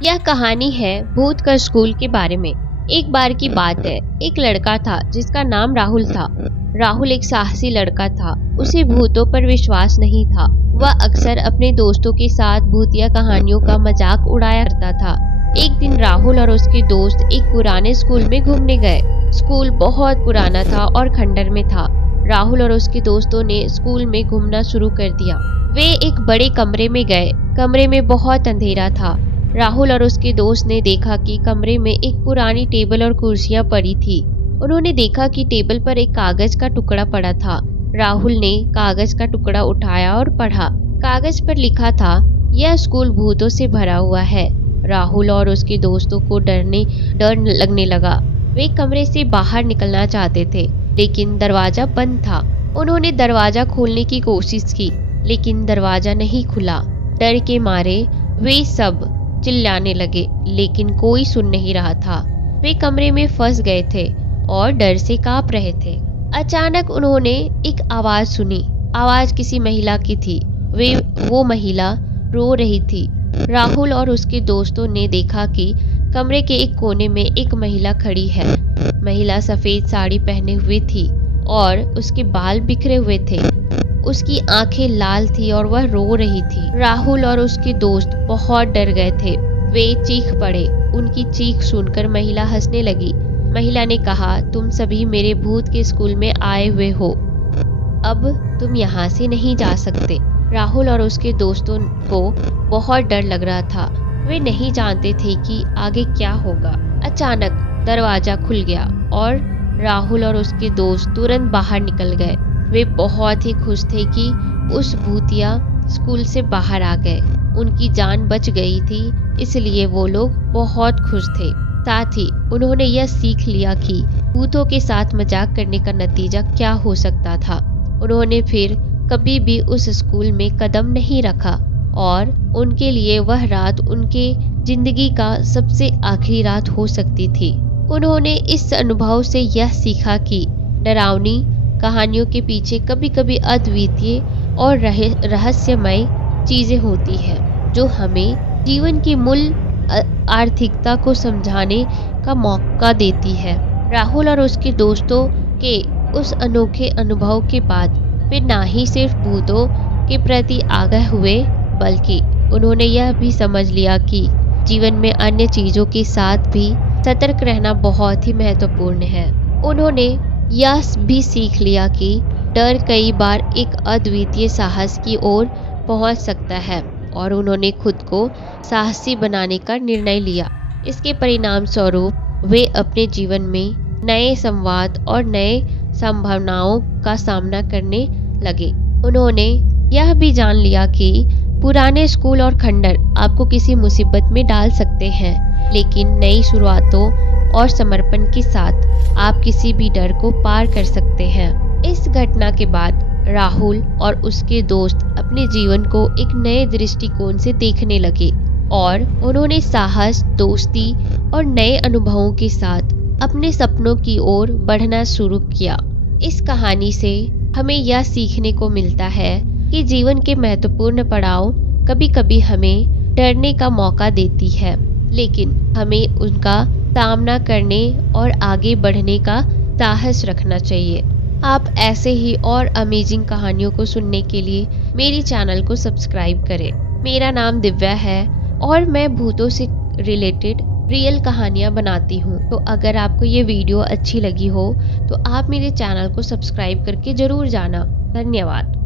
यह कहानी है भूतकर स्कूल के बारे में। एक बार की बात है, एक लड़का था जिसका नाम राहुल था। राहुल एक साहसी लड़का था। उसे भूतों पर विश्वास नहीं था। वह अक्सर अपने दोस्तों के साथ भूतिया कहानियों का मजाक उड़ाया करता था। एक दिन राहुल और उसके दोस्त एक पुराने स्कूल में घूमने गए। स्कूल बहुत पुराना था और खंडर में था। राहुल और उसके दोस्तों ने स्कूल में घूमना शुरू कर दिया। वे एक बड़े कमरे में गए। कमरे में बहुत अंधेरा था। राहुल और उसके दोस्त ने देखा कि कमरे में एक पुरानी टेबल और कुर्सियां पड़ी थी। उन्होंने देखा कि टेबल पर एक कागज का टुकड़ा पड़ा था। राहुल ने कागज का टुकड़ा उठाया और पढ़ा। कागज पर लिखा था, यह स्कूल भूतों से भरा हुआ है। राहुल और उसके दोस्तों को डर लगने लगा। वे कमरे से बाहर निकलना चाहते थे, लेकिन दरवाजा बंद था। उन्होंने दरवाजा खोलने की कोशिश की, लेकिन दरवाजा नहीं खुला। डर के मारे वे सब चिल्लाने लगे, लेकिन कोई सुन नहीं रहा था। वे कमरे में फंस गए थे और डर से कांप रहे थे। अचानक उन्होंने एक आवाज सुनी। आवाज किसी महिला की थी। वो महिला रो रही थी। राहुल और उसके दोस्तों ने देखा कि कमरे के एक कोने में एक महिला खड़ी है। महिला सफेद साड़ी पहने हुए थी और उसके बाल बिखरे हुए थे। उसकी आंखें लाल थी और वह रो रही थी। राहुल और उसके दोस्त बहुत डर गए थे। वे चीख पड़े। उनकी चीख सुनकर महिला हंसने लगी। महिला ने कहा, तुम सभी मेरे भूत के स्कूल में आए हुए हो। अब तुम यहाँ से नहीं जा सकते। राहुल और उसके दोस्तों को बहुत डर लग रहा था। वे नहीं जानते थे कि आगे क्या होगा। अचानक दरवाजा खुल गया और राहुल और उसके दोस्त तुरंत बाहर निकल गए। वे बहुत ही खुश थे कि उस भूतिया स्कूल से बाहर आ गए। उनकी जान बच गई थी, इसलिए वो लोग बहुत खुश थे। साथ ही उन्होंने यह सीख लिया कि भूतों के साथ मजाक करने का नतीजा क्या हो सकता था। उन्होंने फिर कभी भी उस स्कूल में कदम नहीं रखा और उनके लिए वह रात उनके जिंदगी का सबसे आखिरी रात हो सकती थी। उन्होंने इस अनुभव से यह सीखा कि डरावनी कहानियों के पीछे कभी कभी अद्वितीय और रहस्यमय चीजें होती हैं, जो हमें जीवन की मूल आर्थिकता को समझाने का मौका देती है। राहुल और उसके दोस्तों के उस अनोखे अनुभव के बाद वे ना ही सिर्फ भूतों के प्रति आगाह हुए, बल्कि उन्होंने यह भी समझ लिया कि जीवन में अन्य चीजों के साथ भी सतर्क रहना बहुत ही महत्वपूर्ण है। उन्होंने यह भी सीख लिया कि डर कई बार एक अद्वितीय साहस की ओर पहुंच सकता है और उन्होंने खुद को साहसी बनाने का निर्णय लिया। इसके परिणाम स्वरूप वे अपने जीवन में नए संवाद और नए संभावनाओं का सामना करने लगे। उन्होंने यह भी जान लिया कि पुराने स्कूल और खंडर आपको किसी मुसीबत में डाल सकते हैं, लेकिन नई शुरुआतों और समर्पण के साथ आप किसी भी डर को पार कर सकते हैं। इस घटना के बाद राहुल और उसके दोस्त अपने जीवन को एक नए दृष्टिकोण से देखने लगे और उन्होंने साहस, दोस्ती और नए अनुभवों के साथ अपने सपनों की ओर बढ़ना शुरू किया। इस कहानी से हमें यह सीखने को मिलता है कि जीवन के महत्वपूर्ण पड़ाव कभी कभी हमें डरने का मौका देती है, लेकिन हमें उनका सामना करने और आगे बढ़ने का साहस रखना चाहिए। आप ऐसे ही और अमेजिंग कहानियों को सुनने के लिए मेरी चैनल को सब्सक्राइब करें। मेरा नाम दिव्या है और मैं भूतों से रिलेटेड रियल कहानियाँ बनाती हूँ। तो अगर आपको ये वीडियो अच्छी लगी हो तो आप मेरे चैनल को सब्सक्राइब करके ज़रूर जाना। धन्यवाद।